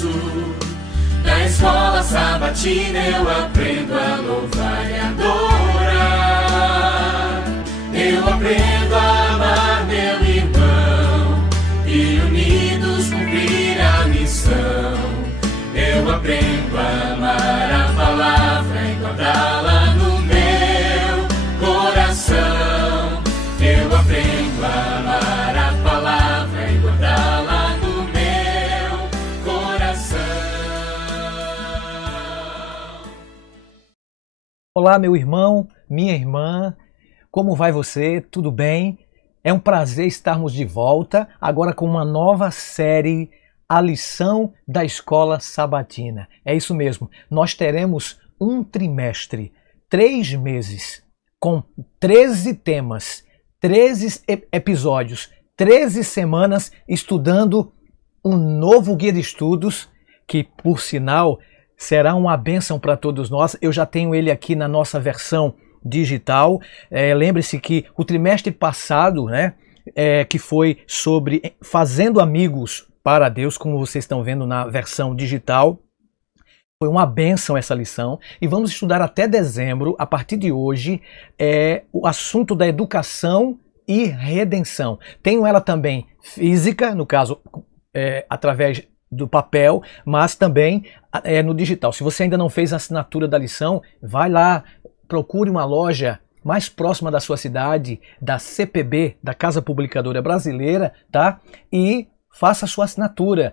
descanso. Na escola sabatina eu aprendo a louvar e adorar. Eu aprendo a amar meu irmão e unidos cumprir a missão. Eu aprendo a amar a palavra e guardá-la no meu coração. Eu aprendo a amar a palavra e guardá-la no meu coração. Olá, meu irmão, minha irmã, como vai você? Tudo bem? É um prazer estarmos de volta, agora com uma nova série, A Lição da Escola Sabatina. É isso mesmo, nós teremos um trimestre, 3 meses, com 13 temas, 13 episódios, 13 semanas estudando um novo guia de estudos, que, por sinal, será uma bênção para todos nós. Eu já tenho ele aqui na nossa versão digital. Lembre-se que o trimestre passado, que foi sobre fazendo amigos para Deus, como vocês estão vendo na versão digital, foi uma bênção essa lição. E vamos estudar até dezembro, a partir de hoje, o assunto da educação e redenção. Tenho ela também física, no caso, através do papel, mas também no digital. Se você ainda não fez a assinatura da lição, vai lá, procure uma loja mais próxima da sua cidade, da CPB, da Casa Publicadora Brasileira, tá? E faça a sua assinatura.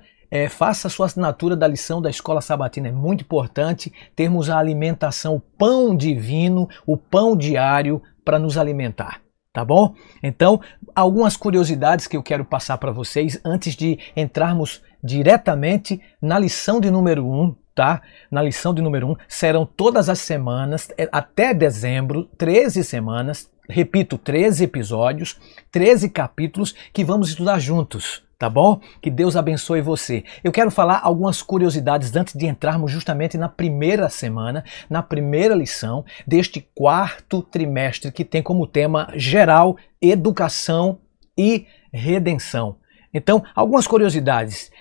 Faça a sua assinatura da lição da Escola Sabatina. É muito importante termos a alimentação, o pão divino, o pão diário para nos alimentar. Tá bom? Então, algumas curiosidades que eu quero passar para vocês antes de entrarmos diretamente na lição de número 1, tá? Na lição de número 1, serão todas as semanas, até dezembro, 13 semanas, repito, 13 episódios, 13 capítulos que vamos estudar juntos, tá bom? Que Deus abençoe você. Eu quero falar algumas curiosidades antes de entrarmos justamente na primeira semana, na primeira lição deste 4º trimestre, que tem como tema geral educação e redenção. Então, algumas curiosidades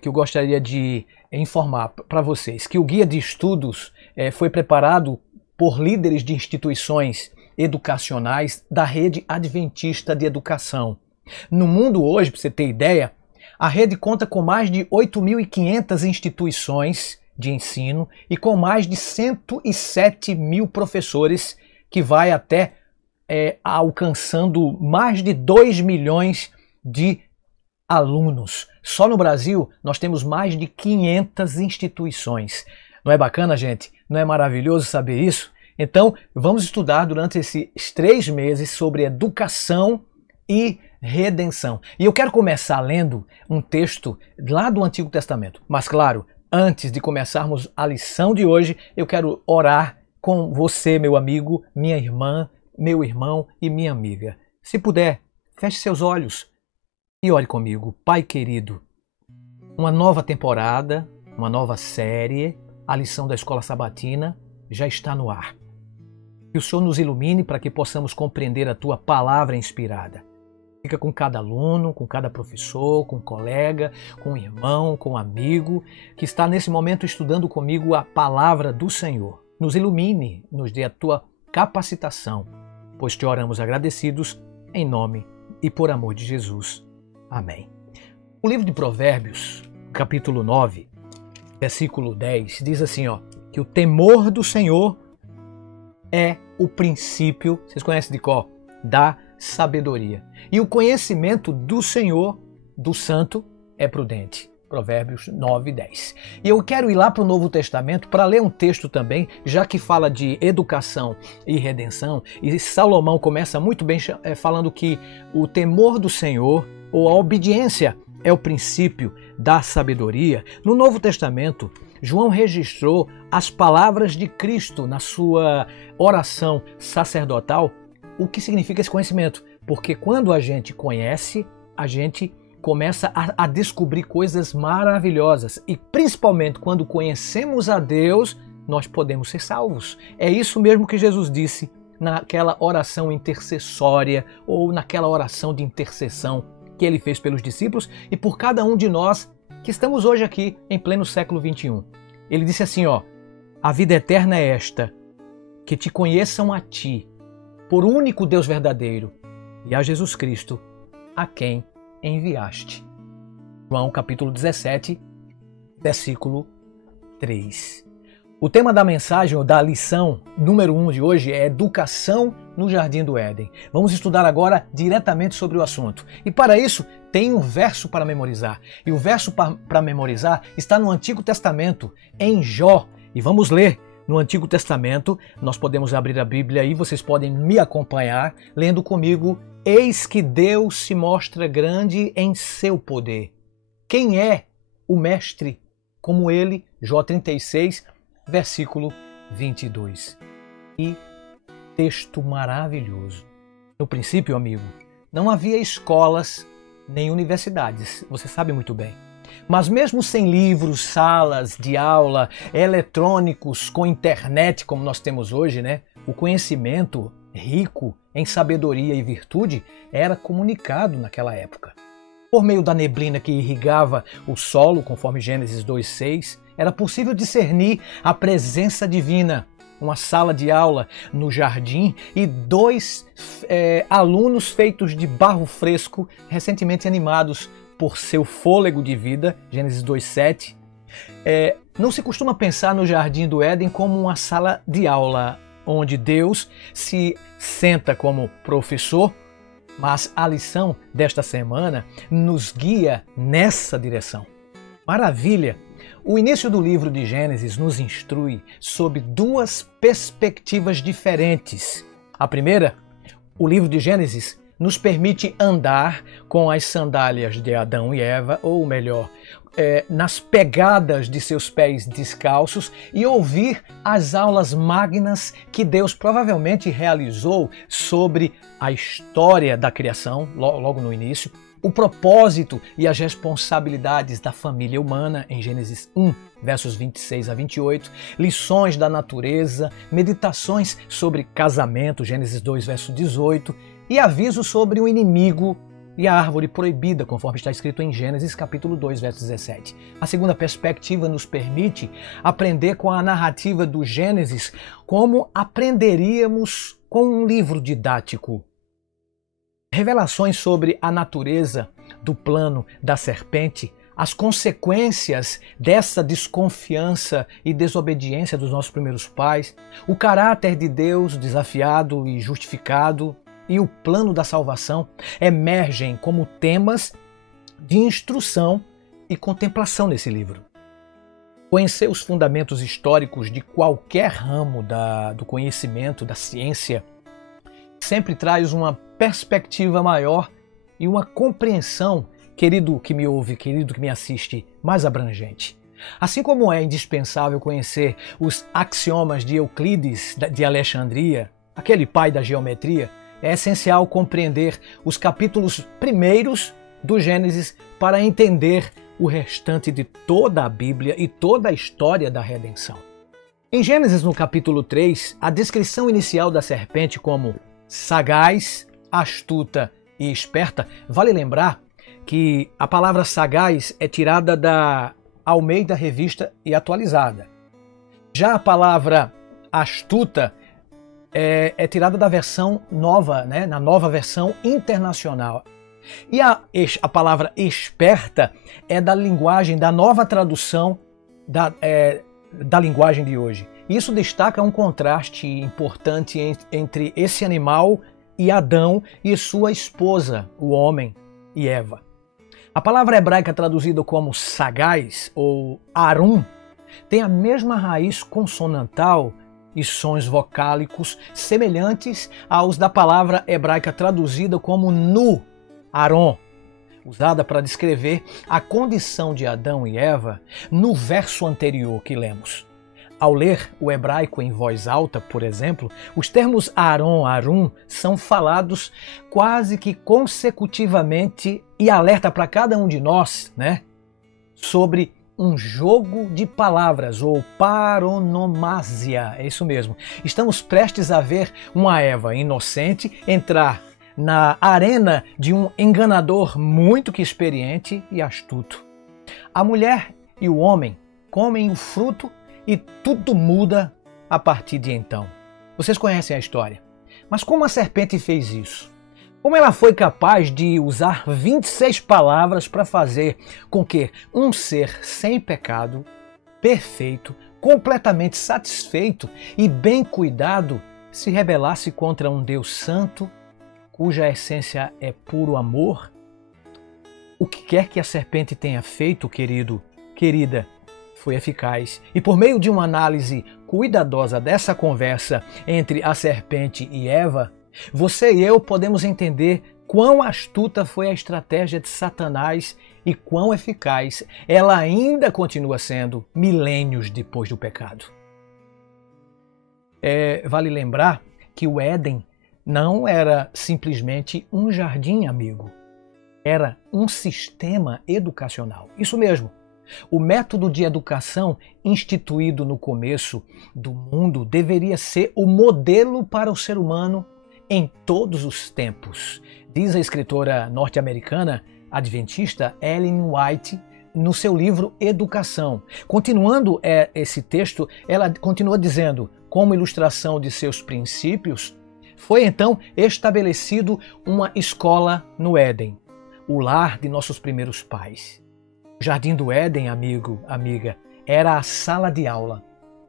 que eu gostaria de informar para vocês, que o guia de estudos foi preparado por líderes de instituições educacionais da rede adventista de educação. No mundo hoje, para você ter ideia, a rede conta com mais de 8.500 instituições de ensino e com mais de 107 mil professores, que vai até alcançando mais de 2 milhões de alunos. Só no Brasil nós temos mais de 500 instituições. Não é bacana, gente? Não é maravilhoso saber isso? Então, vamos estudar durante esses 3 meses sobre educação e redenção. E eu quero começar lendo um texto lá do Antigo Testamento. Mas claro, antes de começarmos a lição de hoje, eu quero orar com você, meu amigo, minha irmã, meu irmão e minha amiga. Se puder, feche seus olhos e ore comigo. Pai querido, uma nova temporada, uma nova série, a lição da Escola Sabatina já está no ar. Que o Senhor nos ilumine para que possamos compreender a Tua palavra inspirada. Fica com cada aluno, com cada professor, com colega, com irmão, com amigo, que está nesse momento estudando comigo a palavra do Senhor. Nos ilumine, nos dê a Tua capacitação, pois te oramos agradecidos, em nome e por amor de Jesus. Amém. O livro de Provérbios, capítulo 9, versículo 10, diz assim, que o temor do Senhor é o princípio, vocês conhecem de cor, da sabedoria. E o conhecimento do Senhor, do Santo, é prudente. Provérbios 9, 10. E eu quero ir lá para o Novo Testamento para ler um texto também, já que fala de educação e redenção, e Salomão começa muito bem falando que o temor do Senhor, ou a obediência, é o princípio da sabedoria. No Novo Testamento, João registrou as palavras de Cristo na sua oração sacerdotal. O que significa esse conhecimento? Porque quando a gente conhece, a gente começa a descobrir coisas maravilhosas. E principalmente quando conhecemos a Deus, nós podemos ser salvos. É isso mesmo que Jesus disse naquela oração intercessória ou naquela oração de intercessão que ele fez pelos discípulos e por cada um de nós que estamos hoje aqui em pleno século XXI. Ele disse assim, ó: a vida eterna é esta, que te conheçam a ti, por único Deus verdadeiro, e a Jesus Cristo, a quem enviaste. João capítulo 17, versículo 3. O tema da mensagem, ou da lição número 1 de hoje é Educação no Jardim do Éden. Vamos estudar agora diretamente sobre o assunto. E para isso, tem um verso para memorizar. E o verso para memorizar está no Antigo Testamento, em Jó. E vamos ler no Antigo Testamento. Nós podemos abrir a Bíblia e vocês podem me acompanhar lendo comigo. Eis que Deus se mostra grande em seu poder. Quem é o mestre como ele? Jó 36, versículo 22. E texto maravilhoso. No princípio, amigo, não havia escolas nem universidades, você sabe muito bem. Mas mesmo sem livros, salas de aula, eletrônicos, com internet como nós temos hoje, né? O conhecimento rico em sabedoria e virtude era comunicado naquela época. Por meio da neblina que irrigava o solo, conforme Gênesis 2:6, era possível discernir a presença divina. Uma sala de aula no jardim e 2 alunos feitos de barro fresco, recentemente animados por seu fôlego de vida, Gênesis 2:7. Não se costuma pensar no Jardim do Éden como uma sala de aula, onde Deus se senta como professor, mas a lição desta semana nos guia nessa direção. Maravilha! O início do livro de Gênesis nos instrui sobre 2 perspectivas diferentes. A primeira, o livro de Gênesis nos permite andar com as sandálias de Adão e Eva, ou melhor, nas pegadas de seus pés descalços e ouvir as aulas magnas que Deus provavelmente realizou sobre a história da criação, logo no início, o propósito e as responsabilidades da família humana, em Gênesis 1, versos 26 a 28, lições da natureza, meditações sobre casamento, Gênesis 2, verso 18, e avisos sobre o inimigo e a árvore proibida, conforme está escrito em Gênesis capítulo 2, verso 17. A segunda perspectiva nos permite aprender com a narrativa do Gênesis como aprenderíamos com um livro didático. Revelações sobre a natureza do plano da serpente, as consequências dessa desconfiança e desobediência dos nossos primeiros pais, o caráter de Deus desafiado e justificado e o plano da salvação emergem como temas de instrução e contemplação nesse livro. Conhecer os fundamentos históricos de qualquer ramo do conhecimento, da ciência, sempre traz uma perspectiva maior e uma compreensão, querido que me ouve, querido que me assiste, mais abrangente. Assim como é indispensável conhecer os axiomas de Euclides de Alexandria, aquele pai da geometria, é essencial compreender os capítulos primeiros do Gênesis para entender o restante de toda a Bíblia e toda a história da redenção. Em Gênesis, no capítulo 3, a descrição inicial da serpente como sagaz, astuta e esperta, vale lembrar que a palavra sagaz é tirada da Almeida Revista e Atualizada. Já a palavra astuta é tirada da versão nova, né? Na nova versão internacional. E a palavra esperta é da linguagem, da nova tradução da linguagem de hoje. Isso destaca um contraste importante entre esse animal e Adão e sua esposa, o homem, e Eva. A palavra hebraica traduzida como sagaz ou arum tem a mesma raiz consonantal e sons vocálicos semelhantes aos da palavra hebraica traduzida como nu, Aron, usada para descrever a condição de Adão e Eva no verso anterior que lemos. Ao ler o hebraico em voz alta, por exemplo, os termos Aron, Arum são falados quase que consecutivamente e alerta para cada um de nós, né, sobre um jogo de palavras, ou paronomásia, é isso mesmo. Estamos prestes a ver uma Eva inocente entrar na arena de um enganador muito que experiente e astuto. A mulher e o homem comem o fruto e tudo muda a partir de então. Vocês conhecem a história. Mas como a serpente fez isso? Como ela foi capaz de usar 26 palavras para fazer com que um ser sem pecado, perfeito, completamente satisfeito e bem cuidado, se rebelasse contra um Deus santo, cuja essência é puro amor? O que quer que a serpente tenha feito, querido, querida, foi eficaz. E por meio de uma análise cuidadosa dessa conversa entre a serpente e Eva, você e eu podemos entender quão astuta foi a estratégia de Satanás e quão eficaz ela ainda continua sendo milênios depois do pecado. Vale lembrar que o Éden não era simplesmente um jardim, amigo. Era um sistema educacional. Isso mesmo. O método de educação instituído no começo do mundo deveria ser o modelo para o ser humano em todos os tempos. Diz a escritora norte-americana adventista Ellen White no seu livro Educação. Continuando esse texto, ela continua dizendo, como ilustração de seus princípios, foi então estabelecido uma escola no Éden, o lar de nossos primeiros pais. O jardim do Éden, amigo, amiga, era a sala de aula.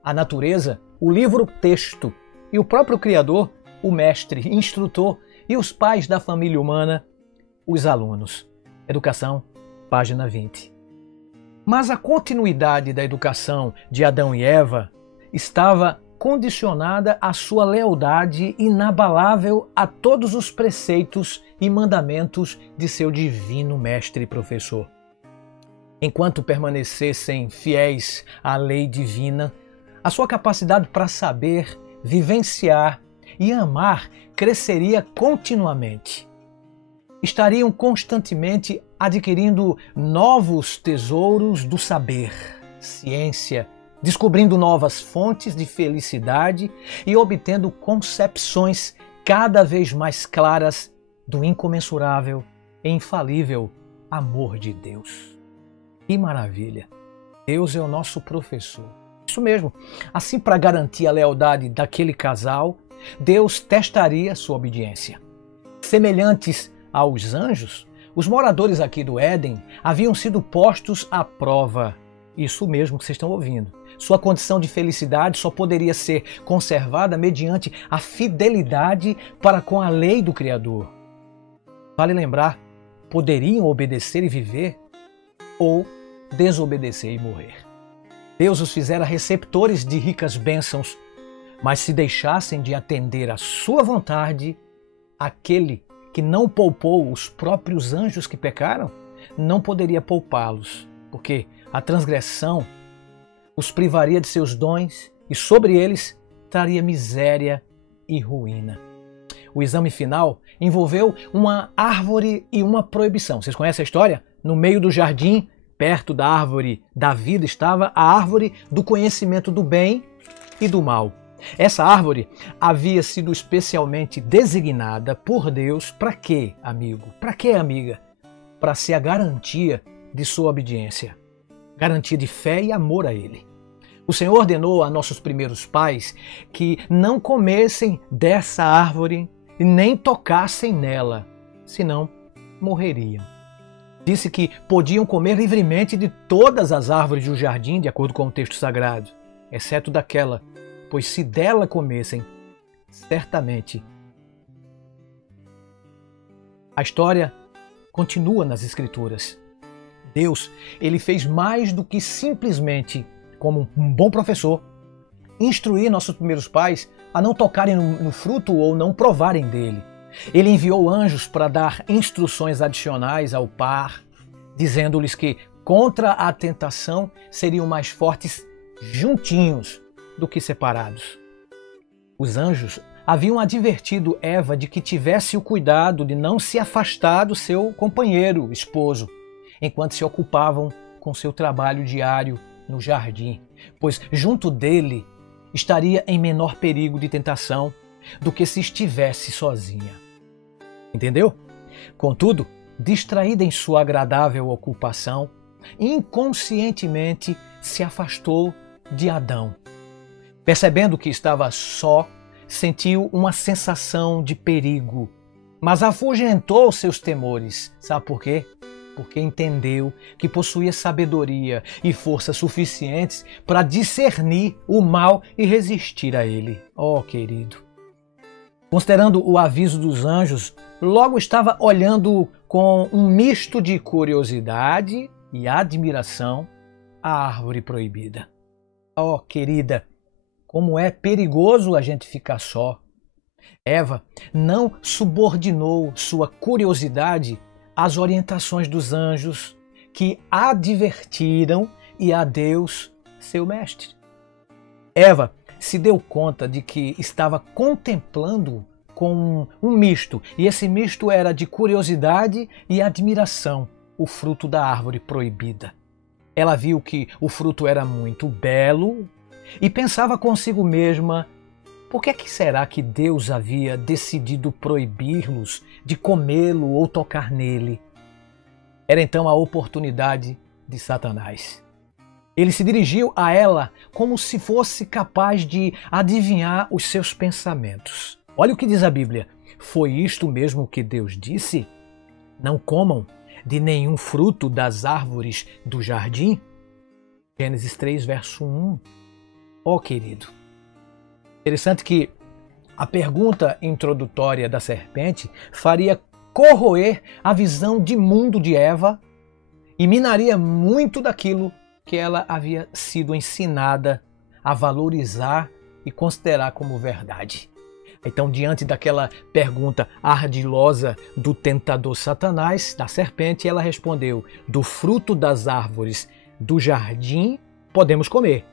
A natureza, o livro-texto e o próprio Criador, o mestre, instrutor e os pais da família humana, os alunos. Educação, página 20. Mas a continuidade da educação de Adão e Eva estava condicionada à sua lealdade inabalável a todos os preceitos e mandamentos de seu divino mestre e professor. Enquanto permanecessem fiéis à lei divina, a sua capacidade para saber, vivenciar e amar cresceria continuamente. Estariam constantemente adquirindo novos tesouros do saber, ciência, descobrindo novas fontes de felicidade e obtendo concepções cada vez mais claras do incomensurável e infalível amor de Deus. Que maravilha! Deus é o nosso professor. Isso mesmo. Assim, para garantir a lealdade daquele casal, Deus testaria sua obediência. Semelhantes aos anjos, os moradores aqui do Éden haviam sido postos à prova. Isso mesmo que vocês estão ouvindo. Sua condição de felicidade só poderia ser conservada mediante a fidelidade para com a lei do Criador. Vale lembrar, poderiam obedecer e viver ou desobedecer e morrer. Deus os fizera receptores de ricas bênçãos, mas se deixassem de atender à sua vontade, aquele que não poupou os próprios anjos que pecaram, não poderia poupá-los, porque a transgressão os privaria de seus dons e sobre eles traria miséria e ruína. O exame final envolveu uma árvore e uma proibição. Vocês conhecem a história? No meio do jardim, perto da árvore da vida, estava a árvore do conhecimento do bem e do mal. Essa árvore havia sido especialmente designada por Deus para quê, amigo? Para quê, amiga? Para ser a garantia de sua obediência, garantia de fé e amor a Ele. O Senhor ordenou a nossos primeiros pais que não comessem dessa árvore e nem tocassem nela, senão morreriam. Disse que podiam comer livremente de todas as árvores do jardim, de acordo com o texto sagrado, exceto daquela, pois se dela comessem, certamente. A história continua nas Escrituras. Deus, ele fez mais do que simplesmente, como um bom professor, instruir nossos primeiros pais a não tocarem no fruto ou não provarem dele. Ele enviou anjos para dar instruções adicionais ao par, dizendo-lhes que contra a tentação seriam mais fortes juntinhos do que separados. Os anjos haviam advertido Eva de que tivesse o cuidado de não se afastar do seu companheiro, esposo, enquanto se ocupavam com seu trabalho diário no jardim, pois junto dele estaria em menor perigo de tentação do que se estivesse sozinha. Entendeu? Contudo, distraída em sua agradável ocupação, inconscientemente se afastou de Adão. Percebendo que estava só, sentiu uma sensação de perigo, mas afugentou seus temores. Sabe por quê? Porque entendeu que possuía sabedoria e força suficientes para discernir o mal e resistir a ele. Oh, querido! Considerando o aviso dos anjos, logo estava olhando com um misto de curiosidade e admiração a árvore proibida. Oh, querida, como é perigoso a gente ficar só. Eva não subordinou sua curiosidade às orientações dos anjos que advertiram e a Deus, seu mestre. Eva se deu conta de que estava contemplando com um misto, e esse misto era de curiosidade e admiração, o fruto da árvore proibida. Ela viu que o fruto era muito belo e pensava consigo mesma: por que será que Deus havia decidido proibir-los de comê-lo ou tocar nele? Era então a oportunidade de Satanás. Ele se dirigiu a ela como se fosse capaz de adivinhar os seus pensamentos. Olha o que diz a Bíblia. Foi isto mesmo que Deus disse? Não comam de nenhum fruto das árvores do jardim? Gênesis 3, verso 1. Ó, querido, interessante que a pergunta introdutória da serpente faria corroer a visão de mundo de Eva e minaria muito daquilo que ela havia sido ensinada a valorizar e considerar como verdade. Então, diante daquela pergunta ardilosa do tentador Satanás, da serpente, ela respondeu: do fruto das árvores do jardim podemos comer,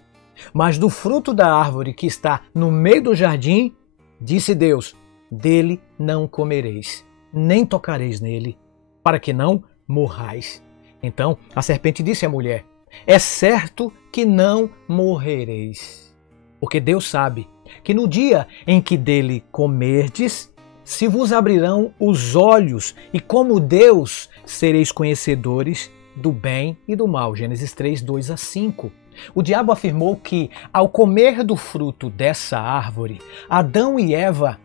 mas do fruto da árvore que está no meio do jardim, disse Deus, dele não comereis, nem tocareis nele, para que não morrais. Então a serpente disse à mulher: é certo que não morrereis, porque Deus sabe que no dia em que dele comerdes, se vos abrirão os olhos, e como Deus sereis conhecedores do bem e do mal. Gênesis 3, 2 a 5. O diabo afirmou que, ao comer do fruto dessa árvore, Adão e Eva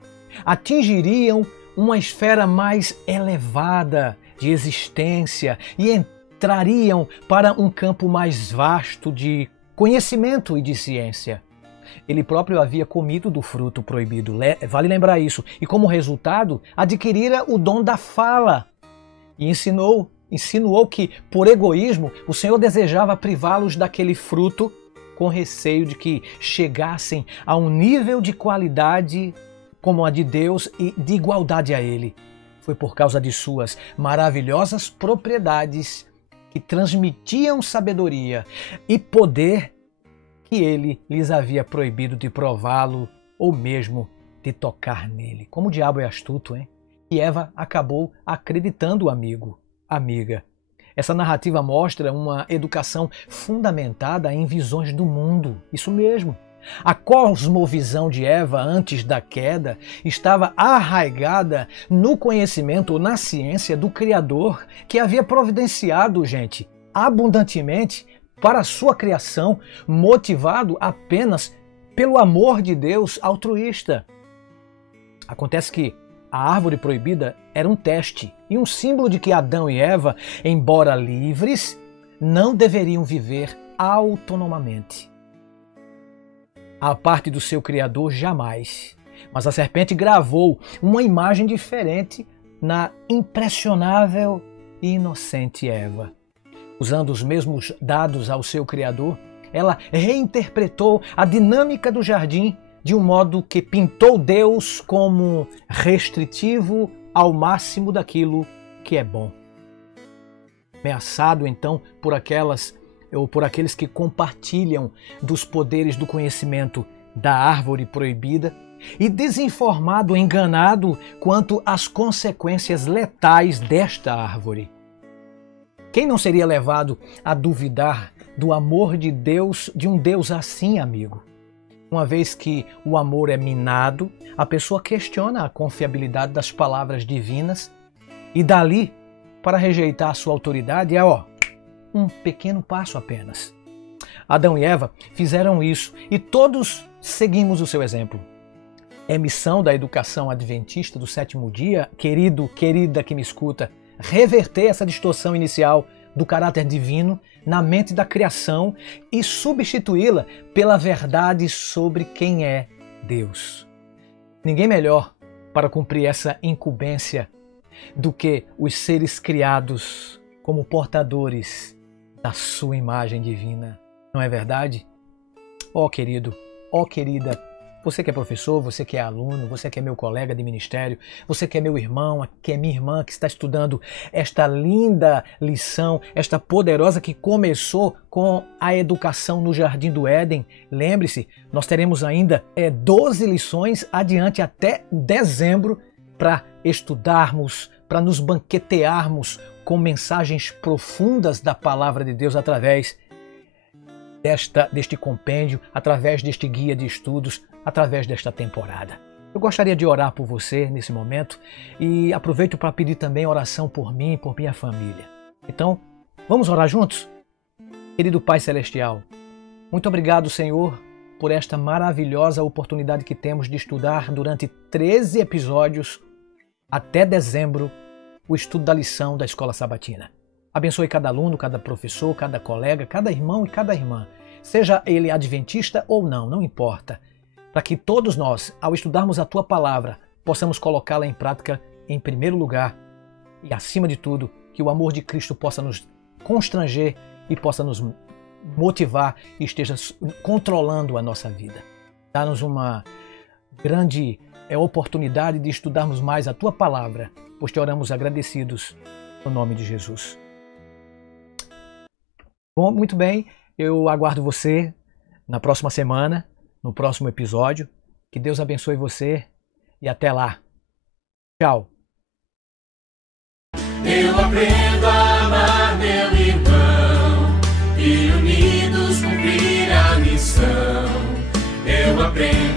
atingiriam uma esfera mais elevada de existência e entrariam para um campo mais vasto de conhecimento e de ciência. Ele próprio havia comido do fruto proibido, vale lembrar isso, e como resultado adquirira o dom da fala e insinuou que, por egoísmo, o Senhor desejava privá-los daquele fruto com receio de que chegassem a um nível de qualidade como a de Deus e de igualdade a Ele. Foi por causa de suas maravilhosas propriedades que transmitiam sabedoria e poder que Ele lhes havia proibido de prová-lo ou mesmo de tocar nele. Como o diabo é astuto, hein? E Eva acabou acreditando, amiga. Essa narrativa mostra uma educação fundamentada em visões do mundo. Isso mesmo. A cosmovisão de Eva antes da queda estava arraigada no conhecimento ou na ciência do Criador, que havia providenciado, gente, abundantemente para a sua criação, motivado apenas pelo amor de Deus altruísta. Acontece que a árvore proibida era um teste e um símbolo de que Adão e Eva, embora livres, não deveriam viver autonomamente. A parte do seu Criador jamais. Mas a serpente gravou uma imagem diferente na impressionável e inocente Eva. Usando os mesmos dados ao seu Criador, ela reinterpretou a dinâmica do jardim de um modo que pintou Deus como restritivo ao máximo daquilo que é bom. Ameaçado então por aqueles que compartilham dos poderes do conhecimento da árvore proibida e desinformado, enganado quanto às consequências letais desta árvore. Quem não seria levado a duvidar do amor de Deus, de um Deus assim, amigo? Uma vez que o amor é minado, a pessoa questiona a confiabilidade das palavras divinas e dali, para rejeitar a sua autoridade, um pequeno passo apenas. Adão e Eva fizeram isso e todos seguimos o seu exemplo. É missão da educação adventista do sétimo dia, querido, querida que me escuta, reverter essa distorção inicial do caráter divino na mente da criação e substituí-la pela verdade sobre quem é Deus. Ninguém melhor para cumprir essa incumbência do que os seres criados como portadores da sua imagem divina. Não é verdade? Ó querido, ó querida, você que é professor, você que é aluno, você que é meu colega de ministério, você que é meu irmão, que é minha irmã, que está estudando esta linda lição, esta poderosa que começou com a educação no Jardim do Éden. Lembre-se, nós teremos ainda 12 lições adiante até dezembro para estudarmos, para nos banquetearmos com mensagens profundas da Palavra de Deus através deste compêndio, através deste guia de estudos, através desta temporada. Eu gostaria de orar por você nesse momento e aproveito para pedir também oração por mim e por minha família. Então, vamos orar juntos? Querido Pai Celestial, muito obrigado, Senhor, por esta maravilhosa oportunidade que temos de estudar durante 13 episódios até dezembro o estudo da lição da Escola Sabatina. Abençoe cada aluno, cada professor, cada colega, cada irmão e cada irmã, seja ele adventista ou não, não importa, para que todos nós, ao estudarmos a Tua Palavra, possamos colocá-la em prática em primeiro lugar e, acima de tudo, que o amor de Cristo possa nos constranger e possa nos motivar e esteja controlando a nossa vida. Dá-nos uma grande oportunidade de estudarmos mais a Tua Palavra, pois te oramos agradecidos no nome de Jesus. Bom, muito bem, eu aguardo você na próxima semana, no próximo episódio. Que Deus abençoe você e até lá. Tchau. Eu aprendo a amar meu irmão e unidos cumprir a missão. Eu aprendo